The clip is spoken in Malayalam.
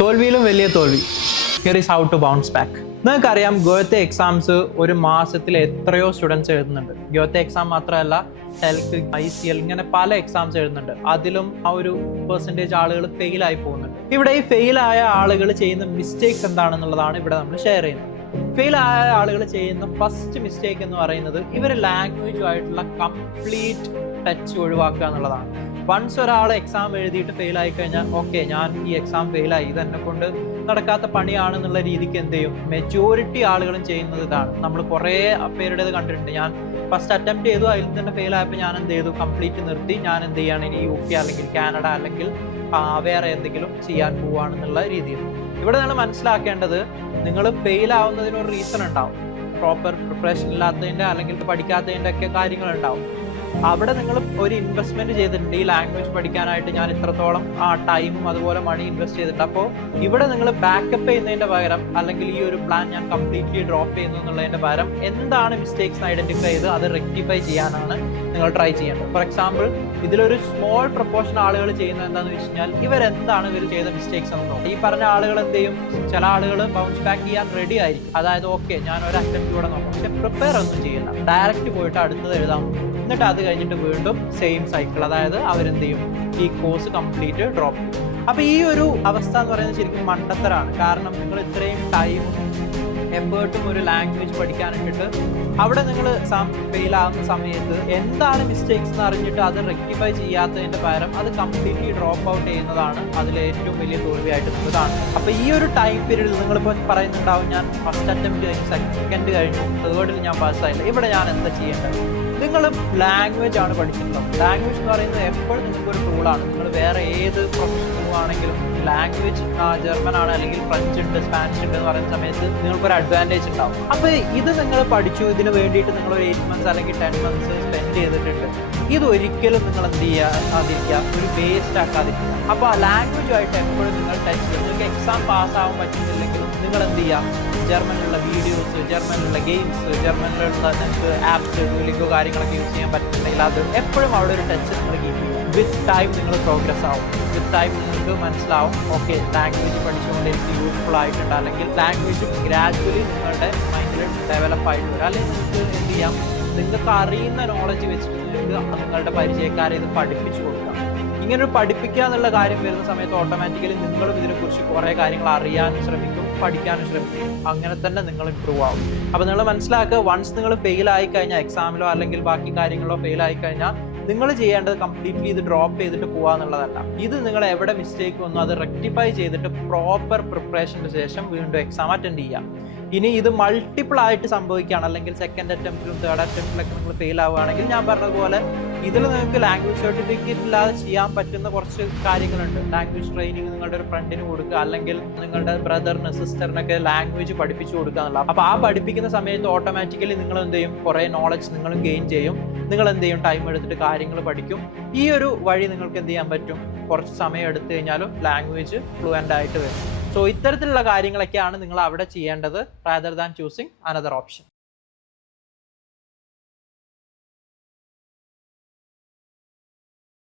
തോൽവിയിലും വലിയ തോൽവി. Here is how to bounce back. നിങ്ങൾക്കറിയാം, ഗോയത്തെ എക്സാംസ് ഒരു മാസത്തിൽ എത്രയോ സ്റ്റുഡൻസ് എഴുതുന്നുണ്ട്. ഗോയത്തെ എക്സാം മാത്രമല്ല, ടെൽക്ക്, ICL ഇങ്ങനെ പല എക്സാംസ് എഴുതുന്നുണ്ട്. അതിലും ആ ഒരു പെർസെൻറ്റേജ് ആളുകൾ ഫെയിലായി പോകുന്നുണ്ട്. ഇവിടെ ഈ ഫെയിലായ ആളുകൾ ചെയ്യുന്ന മിസ്റ്റേക്സ് എന്താണെന്നുള്ളതാണ് ഇവിടെ നമ്മൾ ഷെയർ ചെയ്യുന്നത്. ഫെയിലായ ആളുകൾ ചെയ്യുന്ന ഫസ്റ്റ് മിസ്റ്റേക്ക് എന്ന് പറയുന്നത് ഇവർ ലാംഗ്വേജുമായിട്ടുള്ള കംപ്ലീറ്റ് ടച്ച് ഒഴിവാക്കുക എന്നുള്ളതാണ്. വൺസ് ഒരാൾ എക്സാം എഴുതിയിട്ട് ഫെയിലായി കഴിഞ്ഞാൽ ഓക്കെ, ഞാൻ ഈ എക്സാം ഫെയിലായി, ഇതെന്നെ കൊണ്ട് നടക്കാത്ത പണിയാണെന്നുള്ള രീതിക്ക് എന്ത് ചെയ്യും, മെജോറിറ്റി ആളുകളും ചെയ്യുന്നത് ഇതാണ്. നമ്മൾ കുറേ പേരുടേത് കണ്ടിട്ടുണ്ട്. ഞാൻ ഫസ്റ്റ് അറ്റംപ്റ്റ് ചെയ്തു, അതിൽ തന്നെ ഫെയിലായപ്പോൾ ഞാൻ എന്ത് ചെയ്തു, കംപ്ലീറ്റ് നിർത്തി. ഞാൻ എന്ത് ചെയ്യാണ്, ഇനി UK അല്ലെങ്കിൽ കാനഡ അല്ലെങ്കിൽ വേറെ എന്തെങ്കിലും ചെയ്യാൻ പോവുകയാണെന്നുള്ള രീതിയിൽ. ഇവിടെ നിങ്ങൾ മനസ്സിലാക്കേണ്ടത്, നിങ്ങൾ ഫെയിൽ ആവുന്നതിനൊരു റീസൺ ഉണ്ടാവും. പ്രോപ്പർ പ്രിപ്പറേഷൻ ഇല്ലാത്തതിൻ്റെ അല്ലെങ്കിൽ പഠിക്കാത്തതിൻ്റെ ഒക്കെ കാര്യങ്ങളുണ്ടാവും. അവിടെ നിങ്ങൾ ഒരു ഇൻവെസ്റ്റ്മെന്റ് ചെയ്തിട്ടുണ്ട്. ഈ ലാംഗ്വേജ് പഠിക്കാനായിട്ട് ഞാൻ ഇത്രത്തോളം ടൈമും അതുപോലെ മണി ഇൻവെസ്റ്റ് ചെയ്തിട്ടുണ്ട്. അപ്പോൾ ഇവിടെ നിങ്ങൾ ബാക്കപ്പ് ചെയ്യുന്നതിന്റെ പകരം അല്ലെങ്കിൽ ഈ ഒരു പ്ലാൻ ഞാൻ കംപ്ലീറ്റ്ലി ഡ്രോപ്പ് ചെയ്യുന്നു എന്നുള്ളതിന്റെ പകരം എന്താണ് മിസ്റ്റേക്സ് ഐഡന്റിഫൈ ചെയ്ത് അത് റെക്ടിഫൈ ചെയ്യാനാണ് നിങ്ങൾ ട്രൈ ചെയ്യേണ്ടത്. ഫോർ എക്സാമ്പിൾ, ഇതിലൊരു സ്മോൾ പ്രപ്പോർഷൻ ആളുകൾ ചെയ്യുന്നത് എന്താണെന്ന് വെച്ച് കഴിഞ്ഞാൽ ഇവർ ചെയ്ത മിസ്റ്റേക്സ് എന്ന് നോക്കും. ഈ പറഞ്ഞ ആളുകൾ എന്ത് ചെയ്യും, ചില ആളുകൾ ബൗൺസ് ബാക്ക് ചെയ്യാൻ റെഡി ആയിരിക്കും. അതായത് ഓക്കെ, ഞാൻ ഒരു അറ്റംപ്റ്റ് കൂടെ നോക്കാം, പക്ഷെ പ്രിപ്പയർ ഒന്നും ചെയ്യില്ല. ഡയറക്റ്റ് പോയിട്ട് അടുത്തത് എഴുതാൻ പോകും. എന്നിട്ട് അത് കഴിഞ്ഞിട്ട് വീണ്ടും സെയിം സൈക്കിൾ, അതായത് അവരെന്ത് ചെയ്യും, ഈ കോഴ്സ് കംപ്ലീറ്റ് ഡ്രോപ്പ് ചെയ്യും. അപ്പോൾ ഈ ഒരു അവസ്ഥ എന്ന് പറയുന്നത് ശരിക്കും മണ്ടത്തരാണ്. കാരണം നിങ്ങൾ ഇത്രയും ടൈമും എഫേർട്ടും ഒരു ലാംഗ്വേജ് പഠിക്കാനിട്ടിട്ട് അവിടെ നിങ്ങൾ ഫെയിൽ ആകുന്ന സമയത്ത് എന്താണ് മിസ്റ്റേക്സ് എന്ന് അറിഞ്ഞിട്ട് അത് റെക്ടിഫൈ ചെയ്യാത്തതിൻ്റെ പകരം അത് കംപ്ലീറ്റ്ലി ഡ്രോപ്പ് ഔട്ട് ചെയ്യുന്നതാണ് അതിൽ ഏറ്റവും വലിയ തോൽവിയായിട്ട് നിങ്ങൾ കാണുന്നത്. അപ്പോൾ ഈ ഒരു ടൈം പീരീഡിൽ നിങ്ങളിപ്പോൾ പറയുന്നുണ്ടാവും, ഞാൻ ഫസ്റ്റ് അറ്റംപ്റ്റ് കഴിഞ്ഞു, സെക്കൻഡ് കഴിഞ്ഞു, തേർഡിൽ ഞാൻ പാസ്സായില്ല, ഇവിടെ ഞാൻ എന്താ ചെയ്യേണ്ടത്? നിങ്ങൾ ലാംഗ്വേജ് ആണ് പഠിച്ചിട്ടുള്ളത്. ലാംഗ്വേജ് എന്ന് പറയുന്നത് എപ്പോഴും നിങ്ങൾക്കൊരു ടൂളാണ്. നിങ്ങൾ വേറെ ഏത് പ്രൊഫഷൻ ആണെങ്കിലും ലാംഗ്വേജ് ജർമ്മൻ ആണ് അല്ലെങ്കിൽ ഫ്രഞ്ച് ഉണ്ട്, സ്പാനിഷ് ഉണ്ട് എന്ന് പറയുന്ന സമയത്ത് നിങ്ങൾക്കൊരു അഡ്വാൻറ്റേജ് ഉണ്ടാവും. അപ്പോൾ ഇത് നിങ്ങൾ പഠിച്ചു, ഇതിന് വേണ്ടിയിട്ട് നിങ്ങൾ ഒരു 8 months അല്ലെങ്കിൽ 10 months സ്പെൻഡ് ചെയ്തിട്ടുണ്ട്. ഇതൊരിക്കലും നിങ്ങൾ എന്ത് ചെയ്യാതിരിക്കുക, ഒരു വേസ്റ്റ് ആക്കാതിരിക്കുക. അപ്പോൾ ആ ലാംഗ്വേജുമായിട്ട് എപ്പോഴും നിങ്ങൾ ടച്ച് ചെയ്യുക. നിങ്ങൾക്ക് എക്സാം പാസ്സാവാൻ പറ്റുന്നില്ലെങ്കിലും നിങ്ങൾ എന്ത് ചെയ്യുക, ജർമ്മനിലുള്ള വീഡിയോസ്, ജർമ്മനിലുള്ള ഗെയിംസ്, ജർമ്മനിലുള്ള നിങ്ങൾക്ക് ആപ്സ്, ഡൂലിംഗോ കാര്യങ്ങളൊക്കെ യൂസ് ചെയ്യാൻ പറ്റുന്നുണ്ടെങ്കിൽ അത് എപ്പോഴും അവിടെ ഒരു ടച്ച് നിങ്ങൾ കീപ്പ് ചെയ്യുക. വിത്ത് ടൈം നിങ്ങൾ പ്രോഗ്രസ് ആവും. വിത്ത് ടൈം നിങ്ങൾക്ക് മനസ്സിലാവും, ഓക്കെ, ലാംഗ്വേജ് പഠിച്ചുകൊണ്ട് എനിക്ക് യൂസ്ഫുൾ ആയിട്ടുണ്ട്, അല്ലെങ്കിൽ ലാംഗ്വേജ് ഗ്രാജുവലി നിങ്ങളുടെ മൈൻഡിൽ ഡെവലപ്പ് ആയിട്ട് വരും. അല്ലെങ്കിൽ നിങ്ങൾക്ക് എന്ത് ചെയ്യാം, നിങ്ങൾക്ക് അറിയുന്ന നോളജ് വെച്ചിട്ട് നിങ്ങൾക്ക് നിങ്ങളുടെ പരിചയക്കാരെ ഇത് പഠിപ്പിച്ചു കൊടുക്കാം. ഇങ്ങനൊരു പഠിപ്പിക്കുക എന്നുള്ള കാര്യം വരുന്ന സമയത്ത് ഓട്ടോമാറ്റിക്കലി നിങ്ങളും ഇതിനെക്കുറിച്ച് കുറേ കാര്യങ്ങൾ അറിയാനും ശ്രമിക്കും, പഠിക്കാനും ശ്രമിക്കും. അങ്ങനെ തന്നെ നിങ്ങൾ ഇമ്പ്രൂവ് ആവും. അപ്പോൾ നിങ്ങൾ മനസ്സിലാക്കുക, വൺസ് നിങ്ങൾ ഫെയിൽ ആയി കഴിഞ്ഞാൽ എക്സാമിലോ അല്ലെങ്കിൽ ബാക്കി കാര്യങ്ങളിലോ ഫെയിൽ ആയി കഴിഞ്ഞാൽ നിങ്ങൾ ചെയ്യേണ്ടത് കംപ്ലീറ്റ്ലി ഇത് ഡ്രോപ്പ് ചെയ്തിട്ട് പോകുക എന്നുള്ളതല്ല. ഇത് നിങ്ങൾ എവിടെ മിസ്റ്റേക്ക് വന്നു അത് റെക്ടിഫൈ ചെയ്തിട്ട് പ്രോപ്പർ പ്രിപ്പറേഷന് ശേഷം വീണ്ടും എക്സാം അറ്റൻഡ് ചെയ്യാം. ഇനി ഇത് മൾട്ടിപ്പിൾ ആയിട്ട് സംഭവിക്കുകയാണ്, അല്ലെങ്കിൽ സെക്കൻഡ് അറ്റംപ്റ്റിലും തേർഡ് അറ്റംപ്റ്റിലൊക്കെ നിങ്ങൾ ഫെയിൽ ആവുകയാണെങ്കിൽ ഞാൻ പറഞ്ഞതുപോലെ ഇതിൽ നിങ്ങൾക്ക് ലാംഗ്വേജ് സർട്ടിഫിക്കറ്റ് ഇല്ലാതെ ചെയ്യാൻ പറ്റുന്ന കുറച്ച് കാര്യങ്ങളുണ്ട്. ലാംഗ്വേജ് ട്രെയിനിങ് നിങ്ങളുടെ ഒരു ഫ്രണ്ടിന് കൊടുക്കുക, അല്ലെങ്കിൽ നിങ്ങളുടെ ബ്രദറിന് സിസ്റ്ററിനൊക്കെ ലാംഗ്വേജ് പഠിപ്പിച്ചു കൊടുക്കുക എന്നുള്ളത്. അപ്പോൾ ആ പഠിപ്പിക്കുന്ന സമയത്ത് ഓട്ടോമാറ്റിക്കലി നിങ്ങൾ എന്ത് ചെയ്യും, കുറേ നോളജ് നിങ്ങളും ഗെയിൻ ചെയ്യും. നിങ്ങൾ എന്ത് ചെയ്യും, ടൈം എടുത്തിട്ട് കാര്യങ്ങൾ പഠിക്കും. ഈ ഒരു വഴി നിങ്ങൾക്ക് എന്ത് ചെയ്യാൻ പറ്റും, കുറച്ച് സമയം എടുത്തു കഴിഞ്ഞാലും ലാംഗ്വേജ് ഫ്ലുവൻ്റ് ആയിട്ട് വരും. സോ ഇത്തരത്തിലുള്ള കാര്യങ്ങളൊക്കെയാണ് നിങ്ങൾ അവിടെ ചെയ്യേണ്ടത്, rather than choosing another option.